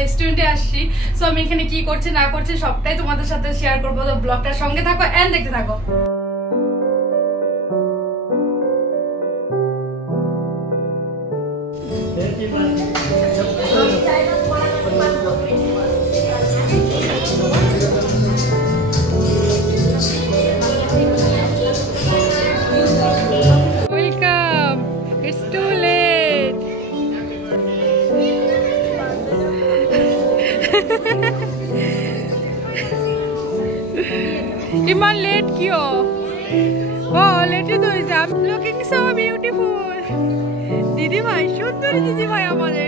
রেস্টুরেন্টে আসছি। সো আমি এখানে কি করছে না করছে সবটাই তোমাদের সাথে শেয়ার করবো। তো ব্লগটার সঙ্গে থাকো এন্ড দেখতে থাকো। Welcome. It's too late. इमान लेट क्यों? Oh, लेट तो इसे I'm looking so beautiful. दीदी भाई सुंदर दीदी भाई हमारे।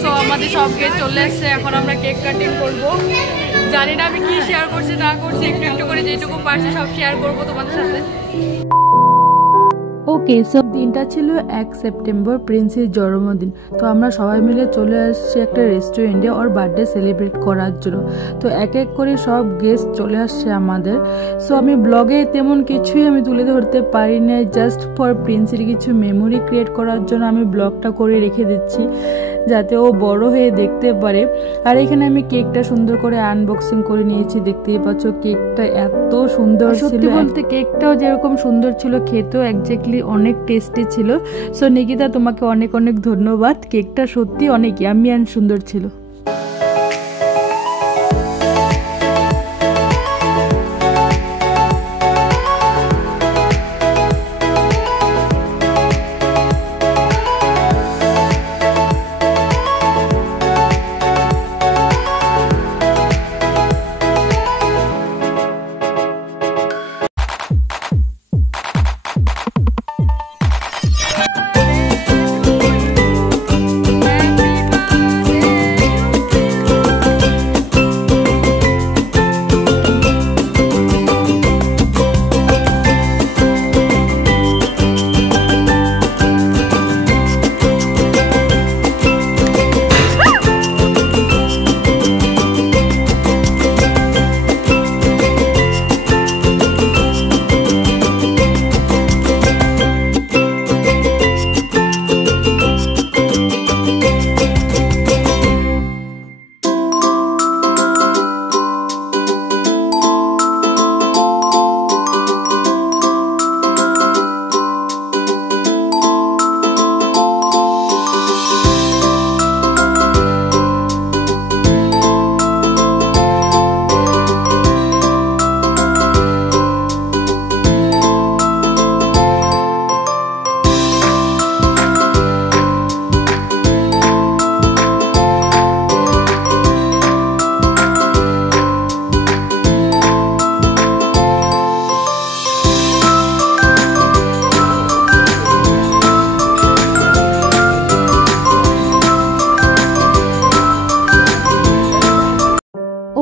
So আমাদের সব গেস্ট চলে আসছে, এখন আমরা কেক কাটিং করব। জানি না আমি কি শেয়ার করছি না করছি, একটু একটু করে যেটুকু পারছি সব শেয়ার করব তোমাদের সাথে। ওকে, সো দিনটা ছিল 1 সেপ্টেম্বর, প্রিন্সের জন্মদিন। তো আমরা সবাই মিলে চলে আসছি একটা রেস্টুরেন্টে ওর বার্থডে সেলিব্রেট করার জন্য। তো এক এক করে সব গেস্ট চলে আসছে আমাদের। সো আমি ব্লগে তেমন কিছুই আমি তুলে ধরতে পারি না, জাস্ট ফর প্রিন্সের কিছু মেমোরি ক্রিয়েট করার জন্য আমি ব্লগটা করে রেখে দিচ্ছি যাতে ও বড় হয়ে দেখতে পারে। আর এখানে আমি কেকটা সুন্দর করে আনবক্সিং করে নিয়েছি, দেখতেই পাচ্ছ কেকটা এত সুন্দর ছিল। সত্যি বলতে কেকটাও যেরকম সুন্দর ছিল, খেতেও এক্স্যাক্টলি অনেক টেস্টি ছিল। সো নিকিতা, তোমাকে অনেক অনেক ধন্যবাদ, কেকটা সত্যি অনেক ইয়ামি অ্যান্ড সুন্দর ছিল।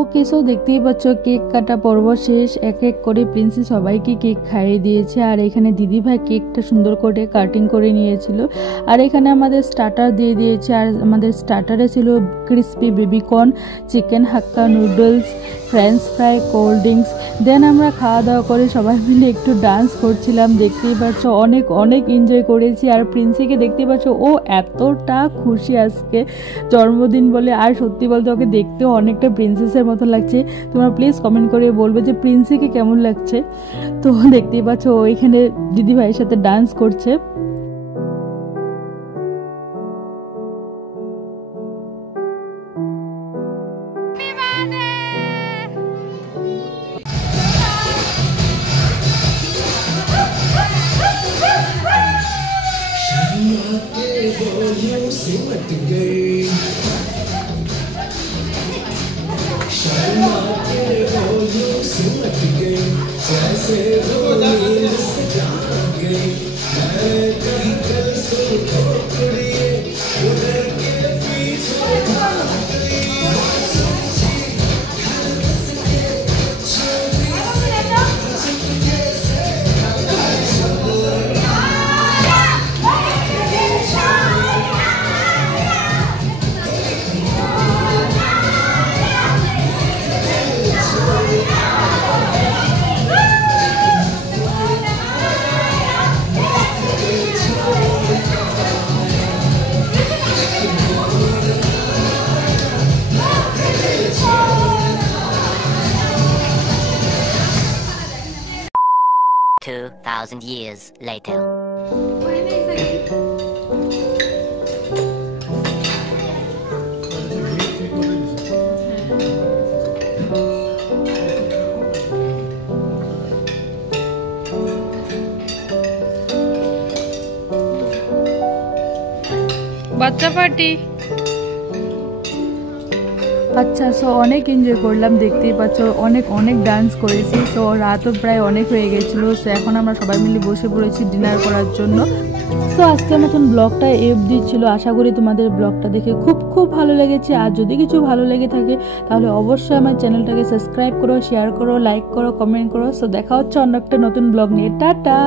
ওকে, সো দেখতেই পাচ্ছ কেক কাটা পর্ব শেষ। এক এক করে প্রিন্সি সবাইকে কেক খাইয়ে দিয়েছে। আর এখানে দিদিভাই কেকটা সুন্দর করে কাটিং করে নিয়েছিল। আর এখানে আমাদের স্টার্টার দিয়ে দিয়েছে। আর আমাদের স্টার্টারে ছিল crispy baby corn, chicken hakka noodles, French fry, cold drinks. Then আমরা খাওয়া দাওয়া করে সবাই মিলে একটু ডান্স করছিলাম, দেখতেই পাচ্ছ অনেক অনেক এনজয় করেছি। আর প্রিন্সিকে দেখতেই পাচ্ছ ও এতটা খুশি আজকে জন্মদিন বলে। আর সত্যি বলতে ওকে দেখতেও অনেকটা প্রিন্সেসের মতো লাগছে। তোমরা প্লিজ কমেন্ট করে বলবে যে প্রিন্সিকে কেমন লাগছে। তো দেখতেই পাচ্ছ ও এখানে দিদি ভাইয়ের সাথে ডান্স করছে। 1,000 years later. বাচ্চা পার্টি। আচ্ছা, সো অনেক এনজয় করলাম, দেখতেই পাচ্ছ অনেক অনেক ডান্স করেছি। সো রাতও প্রায় অনেক হয়ে গেছিলো। সো এখন আমরা সবাই মিলে বসে পড়েছি ডিনার করার জন্য। সো আজকের মতন ব্লগটা অবধি ছিল। আশা করি তোমাদের ব্লগটা দেখে খুব খুব ভালো লেগেছে। আর যদি কিছু ভালো লেগে থাকে তাহলে অবশ্যই আমার চ্যানেলটাকে সাবস্ক্রাইব করো, শেয়ার করো, লাইক করো, কমেন্ট করো। সো দেখা হচ্ছে অন্য একটা নতুন ব্লগ নিয়ে। টাটা।